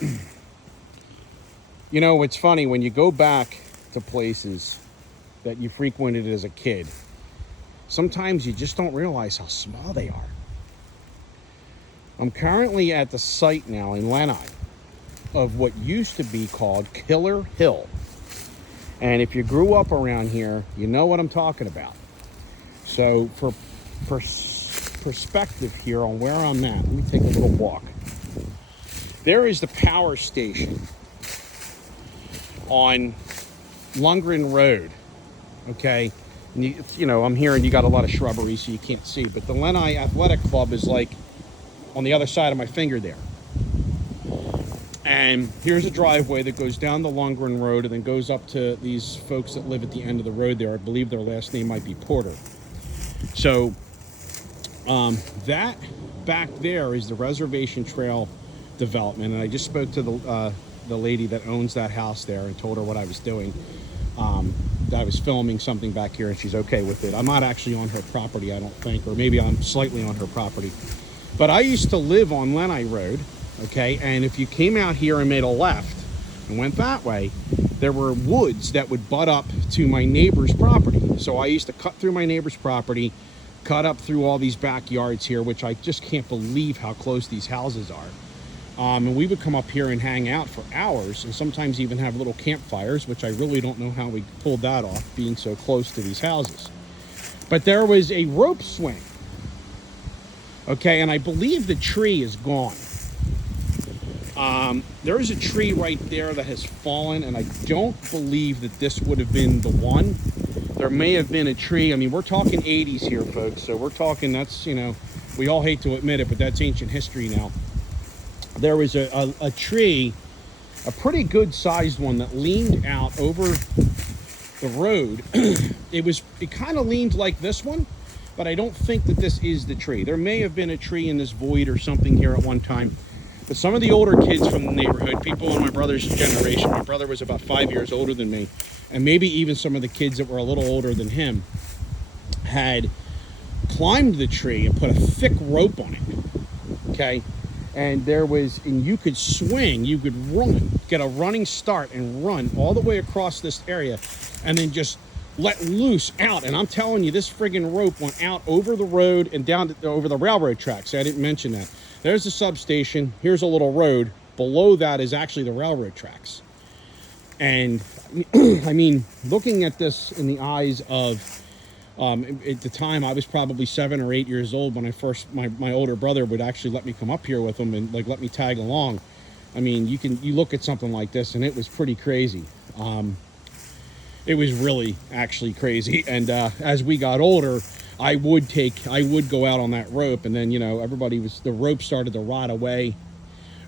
You know, it's funny when you go back to places that you frequented as a kid, sometimes you just don't realize how small they are. I'm currently at the site now in Lenni of what used to be called Killer Hill. And if you grew up around here, you know what I'm talking about. So for perspective here on where I'm at, let me take a little walk. There is the power station on Lundgren Road, okay? And you know, I'm hearing you got a lot of shrubbery, so you can't see, but the Lenni Athletic Club is like on the other side of my finger there. And here's a driveway that goes down the Lundgren Road and then goes up to these folks that live at the end of the road there. I believe their last name might be Porter. So that back there is the Reservation Trail development, and I just spoke to the lady that owns that house there and told her what I was doing. I was filming something back here, and she's okay with it. I'm not actually on her property, I don't think, or maybe I'm slightly on her property. But I used to live on Lenni Road, okay, and if you came out here and made a left and went that way, there were woods that would butt up to my neighbor's property. So I used to cut through my neighbor's property, cut up through all these backyards here, which I just can't believe how close these houses are. And we would come up here and hang out for hours, and sometimes even have little campfires, which I really don't know how we pulled that off, being so close to these houses. But there was a rope swing, okay, and I believe the tree is gone. There is a tree right there that has fallen, and I don't believe that this would have been the one. There may have been a tree. I mean, we're talking 80s here, folks, so we're talking, that's, you know, we all hate to admit it, but that's ancient history now. There was a tree, a pretty good sized one, that leaned out over the road. It kind of leaned like this one, but I don't think that this is the tree. There may have been a tree in this void or something here at one time. But some of the older kids from the neighborhood, people in my brother's generation, my brother was about 5 years older than me, and maybe even some of the kids that were a little older than him, had climbed the tree and put a thick rope on it, okay? And you could swing, you could run, get a running start and run all the way across this area and then just let loose out. And I'm telling you, this friggin' rope went out over the road and down over the railroad tracks. I didn't mention that. There's the substation. Here's a little road. Below that is actually the railroad tracks. And I mean, looking at this in the eyes of, at the time I was probably 7 or 8 years old when my older brother would actually let me come up here with him and like let me tag along. I mean, you look at something like this and it was pretty crazy. It was really actually crazy. And as we got older, I would go out on that rope, and then, you know, the rope started to rot away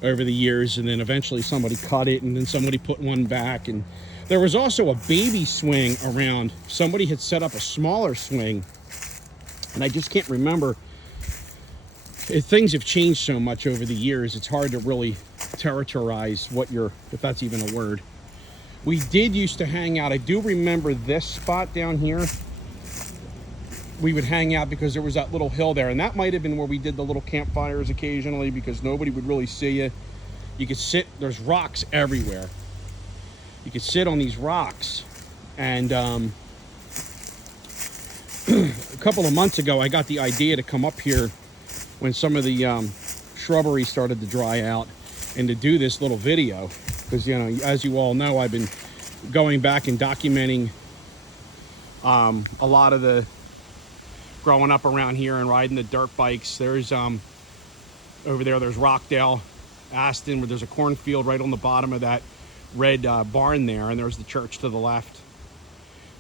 over the years, and then eventually somebody cut it, and then somebody put one back. And there was also a baby swing around. Somebody had set up a smaller swing, and I just can't remember. Things have changed so much over the years, it's hard to really territorize if that's even a word. We did used to hang out. I do remember this spot down here. We would hang out because there was that little hill there, and that might have been where we did the little campfires occasionally, because nobody would really see you. You could sit, there's rocks everywhere. You could sit on these rocks. And a couple of months ago, I got the idea to come up here when some of the shrubbery started to dry out, and to do this little video, because, you know, as you all know, I've been going back and documenting a lot of the growing up around here and riding the dirt bikes. There's over there's Rockdale, Aston, where there's a cornfield right on the bottom of that red barn there, and there's the church to the left,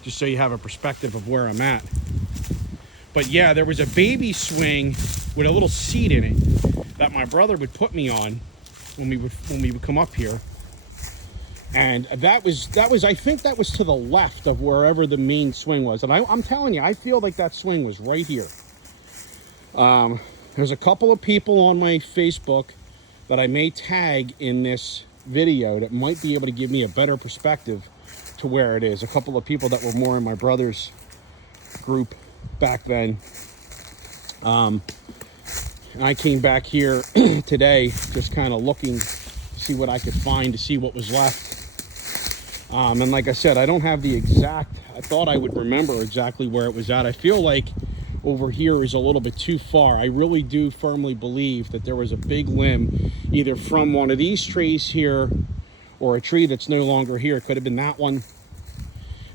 just so you have a perspective of where I'm at. But yeah, there was a baby swing with a little seat in it that my brother would put me on when we would come up here. And that was I think that was to the left of wherever the main swing was. And I'm telling you, I feel like that swing was right here. There's a couple of people on my Facebook that I may tag in this video that might be able to give me a better perspective to where it is. A couple of people that were more in my brother's group back then. I came back here today just kind of looking to see what I could find to see what was left. And like I said, I don't have the exact, I thought I would remember exactly where it was at. I feel like over here is a little bit too far. I really do firmly believe that there was a big limb either from one of these trees here or a tree that's no longer here. It could have been that one.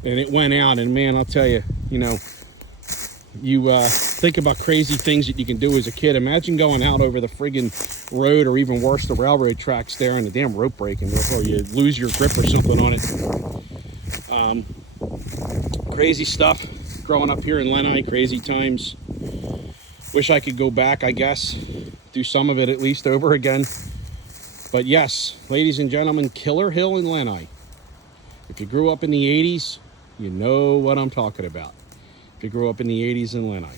And it went out, and man, I'll tell you, you know, you think about crazy things that you can do as a kid. Imagine going out over the friggin' road, or even worse, the railroad tracks there, and the damn rope breaking, or you lose your grip or something on it. Crazy stuff growing up here in Lenni, crazy times. Wish I could go back, I guess, do some of it at least over again. But yes, ladies and gentlemen, Killer Hill in Lenni. If you grew up in the 80s, you know what I'm talking about. If you grew up in the 80s in Lenni.